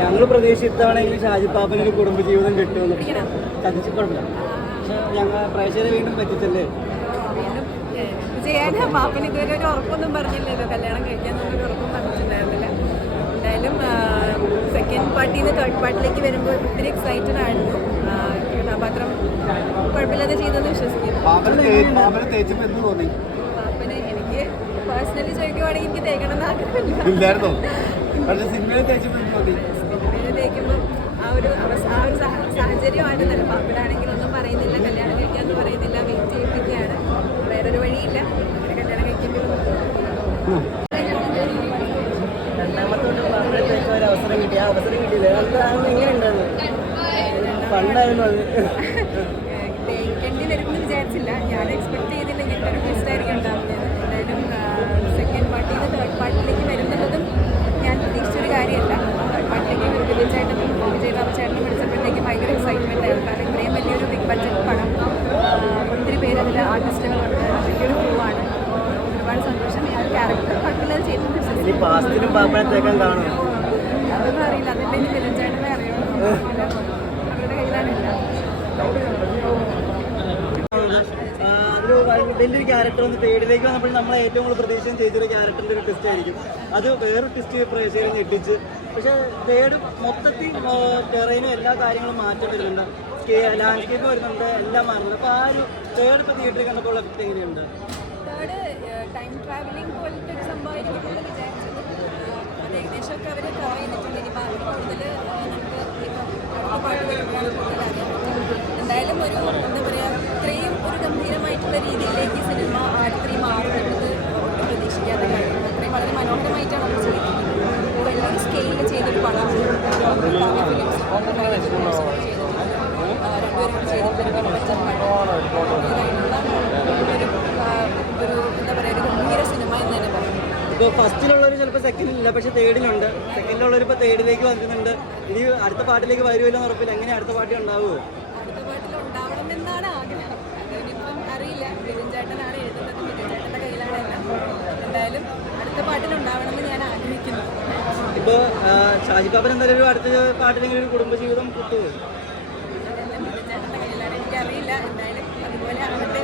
ഞങ്ങൾ പ്രതീക്ഷിച്ചതാണെങ്കിൽ ഷാജിപ്പാപ്പനൊരു കുടുംബജീവിതം കിട്ടുമെന്ന് ചതിച്ചിട്ടില്ല. പക്ഷെ ഞങ്ങൾ പ്രേക്ഷകരെ വീണ്ടും പറ്റിച്ചല്ലേ. ചെയ്യാൻ പാപ്പന് ഇതുവരെ ഒരു ഉറപ്പൊന്നും പറഞ്ഞില്ലല്ലോ, കല്യാണം കഴിക്കാന്നുള്ളൊരു ഉറപ്പും പറഞ്ഞിട്ടുണ്ടായിരുന്നില്ല. എന്തായാലും സെക്കൻഡ് പാർട്ടിയിൽ നിന്ന് തേർഡ് പാർട്ടിലേക്ക് വരുമ്പോൾ ഒത്തിരി എക്സൈറ്റഡ് ആയിരുന്നു. കഥാപാത്രം കുഴപ്പമില്ലാതെ ചെയ്തെന്ന് വിശ്വസിക്കുന്നു. പാപ്പന് എനിക്ക് പേഴ്സണലി ചോദിക്കുവാണെങ്കിൽ എനിക്ക് തേക്കണം ആഗ്രഹമില്ലായിരുന്നു. സിനിമയിൽ തേക്കുമ്പോൾ ആ ഒരു സാഹചര്യമായിരുന്നല്ലോ. പാപ്പനാണെങ്കിൽ ഒന്നും പറയുന്നില്ല, കല്യാണം കഴിക്കാമെന്ന് പറയുന്നില്ല, വെയിറ്റ് ചെയ്യിപ്പിക്കുകയാണ്. വേറൊരു വഴിയില്ല, അങ്ങനെ കല്യാണം കഴിക്കേണ്ടി വന്നു. രണ്ടാമത്തോട്ട് പാപ്പനത്തേക്ക് ഒരു അവസരം കിട്ടിയ അവസരം കിട്ടിയില്ല. എങ്ങനെ ഉണ്ടായിരുന്നു? ഫണ്ടായിരുന്നു അത്. തേക്കേണ്ടി വരുമെന്ന് വിചാരിച്ചില്ല. ഞാൻ എക്സ്പെക്ട് ചെയ്തില്ല ഇങ്ങനത്തെ ഒരു ട്വിസ്റ്റായിരിക്കും ഉണ്ടാകുന്നത്. എന്തായാലും സെക്കൻഡ് പാർട്ടിയിൽ നിന്ന് തേർഡ് പാർട്ടിയിലേക്ക് വരുന്നുള്ളതും ഞാൻ പ്രതീക്ഷിച്ചൊരു കാര്യമല്ല. തേർഡ് പാർട്ടിയിലേക്ക് വിജയചേട്ടനും വിജയരാമചേട്ടനും വിളിച്ചപ്പോഴത്തേക്കും ഭയങ്കര എക്സൈറ്റ്മെൻ്റ് ആയിരുന്നു. കാരണം ഇത്രയും വലിയൊരു ബിഗ് ബഡ്ജറ്റ് പടം, ഒത്തിരി പേര് അതിൽ ആർട്ടിസ്റ്റുകളുണ്ട്, വലിയൊരു ക്രൂവാണ്. ഒരുപാട് സന്തോഷം. ഞാൻ ക്യാരക്ടർ കുഴപ്പമില്ലാതെ ചെയ്തെന്ന് വിശ്വസിക്കുന്നു. അതൊന്നും അറിയില്ല, അതിൻ്റെ എനിക്ക് വിജയചേട്ടനെ അറിയുള്ളൂ. അവരുടെ കയ്യിലാണില്ല. വലിയൊരു ക്യാരക്ടർ വന്ന് തേർഡിലേക്ക് വന്നപ്പോൾ നമ്മൾ ഏറ്റവും കൂടുതൽ പ്രതീക്ഷയും ചെയ്തൊരു ക്യാരക്ടറിൻ്റെ ഒരു ടെസ്റ്റ് ആയിരിക്കും. അത് വേറൊരു ടെസ്റ്റ് പ്രേക്ഷകരെ ഞെട്ടിച്ച്. പക്ഷേ തേർഡ് മൊത്തത്തിൽ ടെറൈനും എല്ലാ കാര്യങ്ങളും മാറ്റം വരുന്നുണ്ട്, ലാൻഡ്സ്കേപ്പ് വരുന്നുണ്ട്, എല്ലാം മാറുന്നുണ്ട്. അപ്പോൾ ആ ഒരു തേർഡ് ഇപ്പോൾ തിയേറ്ററിൽ കണ്ടപ്പോൾ എഫക്റ്റ് എങ്ങനെയുണ്ട്? തേർഡ് ടൈം ട്രാവലിംഗ് പോലത്തെ ഒരു സംഭവമായിരിക്കുമെന്ന് വിചാരിച്ചത്. അത് ഏകദേശമൊക്കെ അവർ കവർ ചെയ്തിട്ടുണ്ട്. ഇനി ബാക്കി കൂടുതൽ നമുക്ക് അടുത്ത പാട്ട് വരുമ്പോഴാണ് കൂടുതൽ അറിയാൻ പറ്റും. എന്തായാലും ഒരു എന്താ പറയുക, ഇത്രയും ഒരു ഗംഭീരമായിട്ടുള്ള രീതിയിലേക്ക് സിനിമ ആഴ്ത്രി മാറുന്നത് ഒട്ടും പ്രതീക്ഷിക്കാത്ത കാര്യമാണ്. അത്രയും വളരെ മനോഹരമായിട്ടാണ് അവർ ചെയ്തിരിക്കുന്നത്. വലിയൊരു സ്കെയിലിൽ ചെയ്തൊരു പടമാണ്. ഫിലിംസ് ചെയ്തിട്ടുണ്ട്. രണ്ടുപേരും ചെയ്തിട്ടുണ്ട്. ഒരു എന്താ പറയുക, ഒരു ഗംഭീര സിനിമ എന്ന് തന്നെ പറയാം. ഇപ്പോൾ ഫസ്റ്റിലുള്ളവർ ചിലപ്പോൾ സെക്കൻഡിലില്ല, പക്ഷേ തേർഡിലുണ്ട്. സെക്കൻഡിലുള്ളവർ ഇപ്പോൾ തേർഡിലേക്ക് വരുന്നുണ്ട്. ഇനി അടുത്ത പാട്ടിലേക്ക് വരുമല്ലോ എന്ന് ഉറപ്പില്ല. എങ്ങനെ അടുത്ത പാർട്ടി ഉണ്ടാവുമോ? അടുത്ത പാട്ടിൽ ഉണ്ടാവണമെന്നാണ് ആഗ്രഹം. അതിനിപ്പം അറിയില്ല. ബിബിൻ ചേട്ടനാണ് എഴുതുന്നത്, ബിബിൻ ചേട്ടൻ്റെ കയ്യിലാണ് എല്ലാം. എന്തായാലും അടുത്ത പാട്ടിൽ ഉണ്ടാവണമെന്ന് ഞാൻ ആഗ്രഹിക്കുന്നു. ഇപ്പോൾ ഷാജിപ്പാപ്പൻ എന്തായാലും ഒരു അടുത്ത പാട്ടിലെങ്കിലും ഒരു കുടുംബജീവിതം കിട്ടുമോ? അതെല്ലാം ബിബിൻ ചേട്ടൻ്റെ കയ്യിലാണ്. എനിക്കറിയില്ല. എന്തായാലും അതുപോലെ ആവട്ടെ.